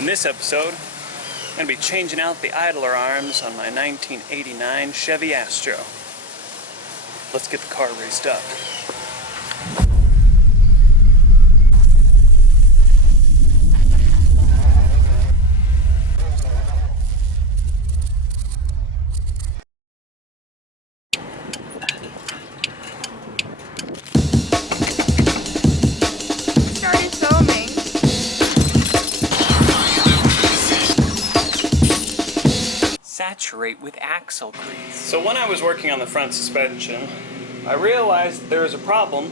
In this episode, I'm going to be changing out the idler arms on my 1989 Chevy Astro. Let's get the car raised up. Saturate with axle grease. So when I was working on the front suspension, I realized there was a problem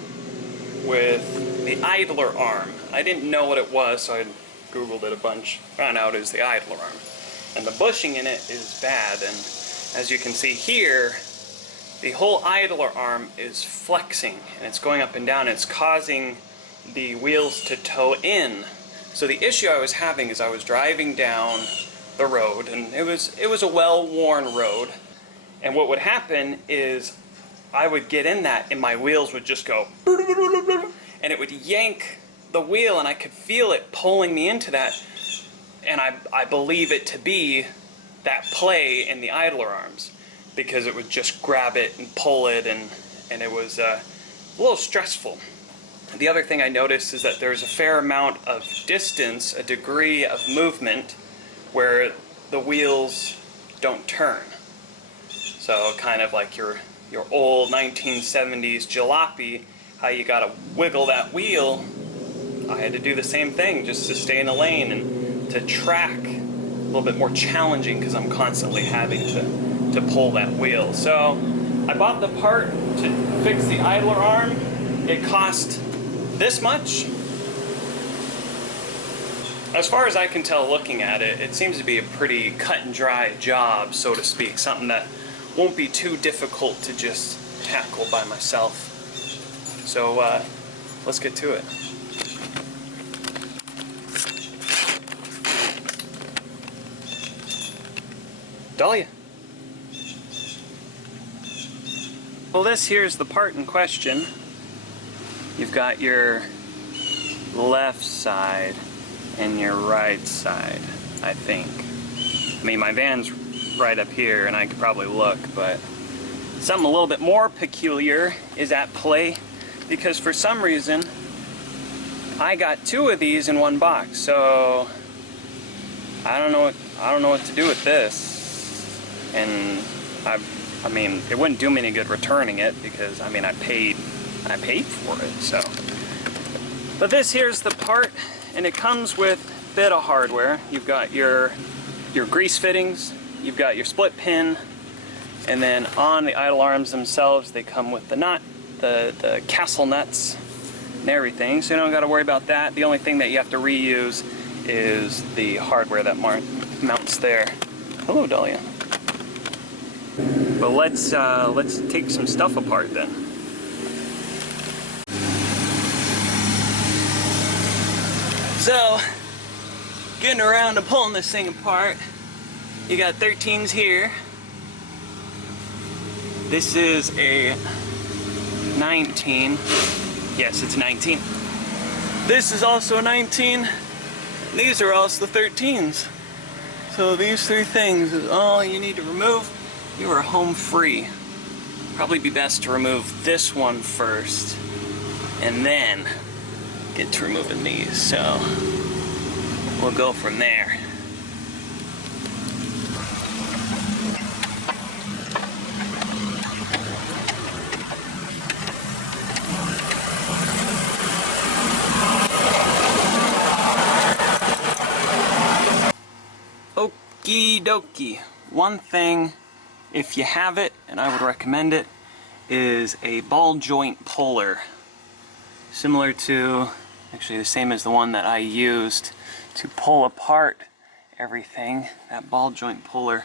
with the idler arm. I didn't know what it was, so I googled it a bunch, found out it was the idler arm. And the bushing in it is bad, and as you can see here, the whole idler arm is flexing, and it's going up and down, and it's causing the wheels to toe in. So the issue I was having is I was driving down the road, and it was a well-worn road, and what would happen is I would get in that and my wheels would just go and it would yank the wheel, and I could feel it pulling me into that, and I believe it to be that play in the idler arms, because it would just grab it and pull it, and it was a little stressful. The other thing I noticed is that there's a fair amount of distance, a degree of movement, where the wheels don't turn. So kind of like your old 1970s jalopy, how you gotta wiggle that wheel. I had to do the same thing just to stay in a lane, and to track a little bit more challenging because I'm constantly having to pull that wheel. So I bought the part to fix the idler arm. It cost this much. As far as I can tell looking at it, it seems to be a pretty cut and dry job, so to speak, something that won't be too difficult to just tackle by myself. So let's get to it. Dahlia. Well, this here's the part in question. You've got your left side and your right side, I think. I mean, my van's right up here and I could probably look, but something a little bit more peculiar is at play, because for some reason I got two of these in one box, so I don't know what to do with this. And I mean, it wouldn't do me any good returning it, because I mean I paid for it. So, but this here's the part, and it comes with a bit of hardware. You've got your grease fittings, you've got your split pin, and then on the idle arms themselves they come with the nut, the castle nuts and everything, so you don't got to worry about that. The only thing that you have to reuse is the hardware that mounts there. Hello, Dahlia. But let's take some stuff apart then. So, getting around to pulling this thing apart, you got 13s here. This is a 19. Yes, it's a 19. This is also a 19. And these are also the 13s. So these three things is all you need to remove. You are home free. Probably be best to remove this one first, and then get to removing these. So we'll go from there. Okie dokie. One thing, if you have it, and I would recommend it, is a ball joint puller. Similar to, actually the same as the one that I used to pull apart everything. That ball joint puller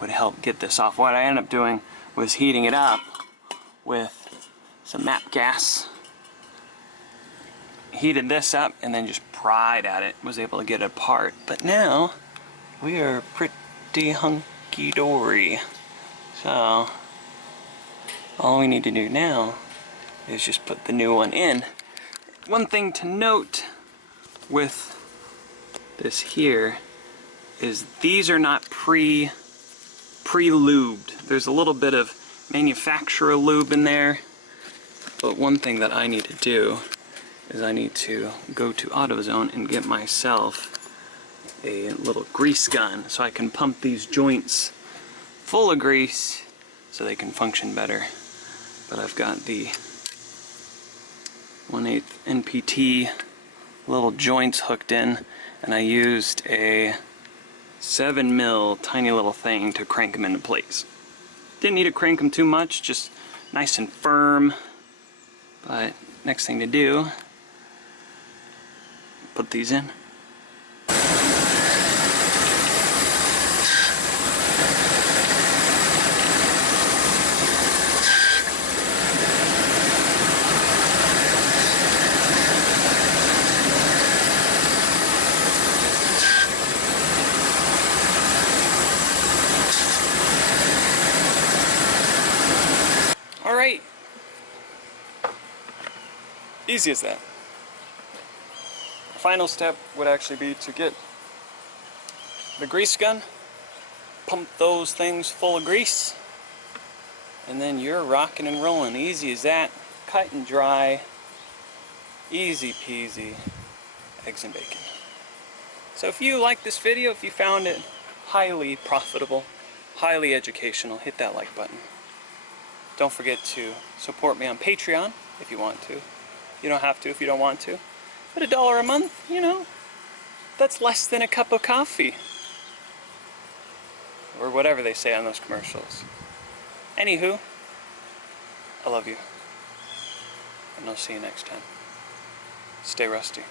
would help get this off. What I ended up doing was heating it up with some MAP gas. Heated this up and then just pried at it, was able to get it apart. But now we are pretty hunky-dory. So all we need to do now is just put the new one in. One thing to note with this here is these are not pre-lubed. There's a little bit of manufacturer lube in there, but one thing that I need to do is I need to go to AutoZone and get myself a little grease gun so I can pump these joints full of grease so they can function better. But I've got the 1/8 NPT little joints hooked in, and I used a 7mm tiny little thing to crank them into place. Didn't need to crank them too much, just nice and firm. But next thing to do, put these in. Alright, easy as that. The final step would actually be to get the grease gun, pump those things full of grease, and then you're rocking and rolling. Easy as that, cut and dry, easy peasy, eggs and bacon. So if you liked this video, if you found it highly profitable, highly educational, hit that like button. Don't forget to support me on Patreon if you want to. You don't have to if you don't want to. But $1 a month, you know, that's less than a cup of coffee. Or whatever they say on those commercials. Anywho, I love you. And I'll see you next time. Stay rusty.